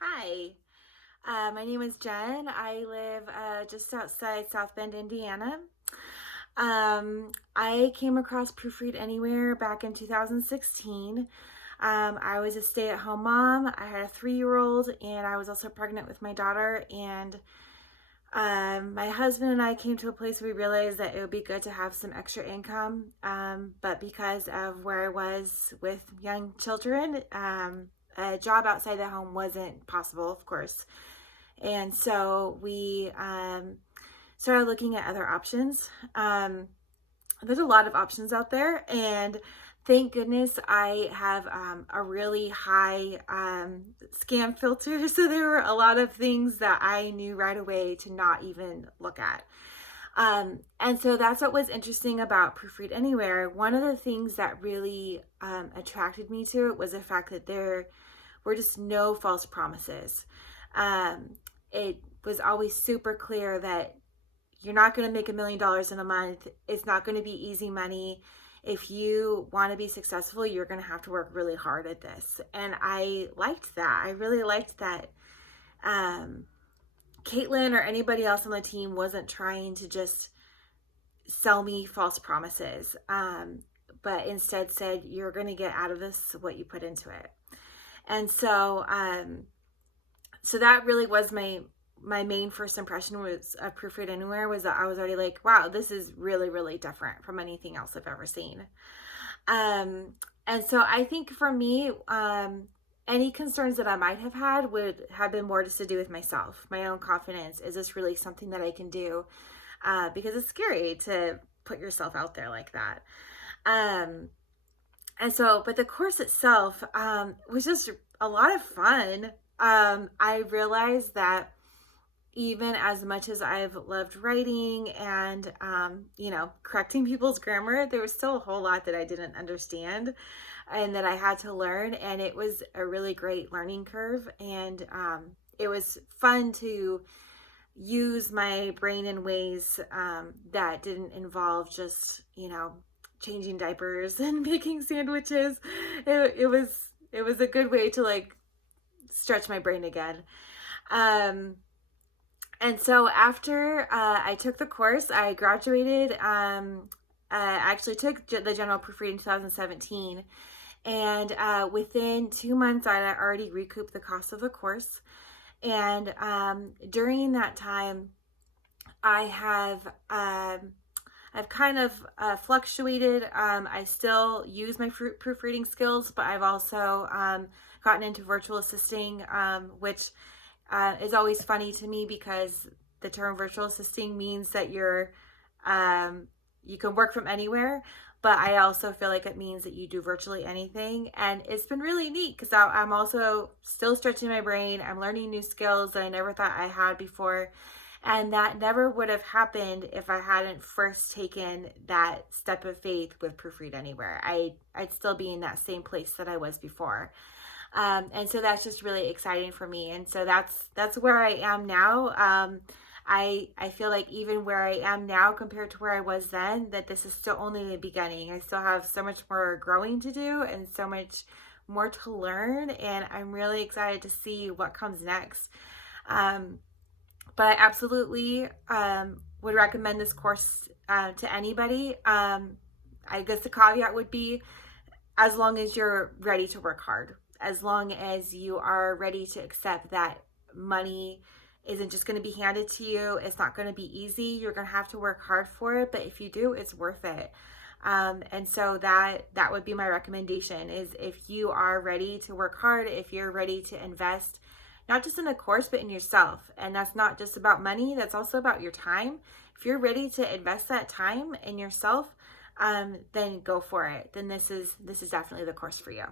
Hi, my name is Jen. I live just outside South Bend, Indiana. I came across Proofread Anywhere back in 2016. I was a stay-at-home mom. I had a 3-year-old, and I was also pregnant with my daughter. And my husband and I came to a place where we realized that it would be good to have some extra income. But because of where I was with young children, a job outside the home wasn't possible, of course. And so we started looking at other options. There's a lot of options out there, and thank goodness I have a really high scam filter. So there were a lot of things that I knew right away to not even look at. And so that's what was interesting about Proofread Anywhere. One of the things that really attracted me to it was the fact that there were just no false promises. It was always super clear that you're not going to make $1 million in a month. It's not going to be easy money. If you want to be successful, you're going to have to work really hard at this. And I liked that. I really liked that Caitlin or anybody else on the team wasn't trying to just sell me false promises, but instead said, you're going to get out of this what you put into it. And so, so that really was my main first impression was of Proofread Anywhere, was that I was already like, wow, this is really, really different from anything else I've ever seen. And so I think for me, any concerns that I might have had would have been more just to do with myself, my own confidence. Is this really something that I can do? Because it's scary to put yourself out there like that. And so, but the course itself was just a lot of fun. I realized that even as much as I've loved writing and, correcting people's grammar, there was still a whole lot that I didn't understand and that I had to learn. And it was a really great learning curve. And it was fun to use my brain in ways that didn't involve just, changing diapers and making sandwiches. It was a good way to stretch my brain again. And so after I took the course, I graduated. I actually took the general proofreading in 2017. And within 2 months, I had already recouped the cost of the course. And during that time, I've kind of fluctuated. I still use my proofreading skills, but I've also gotten into virtual assisting, which is always funny to me because the term virtual assisting means that you can work from anywhere, but I also feel like it means that you do virtually anything. And it's been really neat because I'm also still stretching my brain. I'm learning new skills that I never thought I had before. And that never would have happened if I hadn't first taken that step of faith with Proofread Anywhere. I'd still be in that same place that I was before. And so that's just really exciting for me. And so that's where I am now. I feel like even where I am now compared to where I was then, that this is still only the beginning. I still have so much more growing to do and so much more to learn. And I'm really excited to see what comes next. But I absolutely would recommend this course to anybody. I guess the caveat would be as long as you're ready to work hard, as long as you are ready to accept that money isn't just going to be handed to you. It's not going to be easy. You're going to have to work hard for it. But if you do, it's worth it. And so that would be my recommendation, is if you are ready to work hard, if you're ready to invest, not just in a course, but in yourself. And that's not just about money. That's also about your time. If you're ready to invest that time in yourself, then go for it. Then this is definitely the course for you.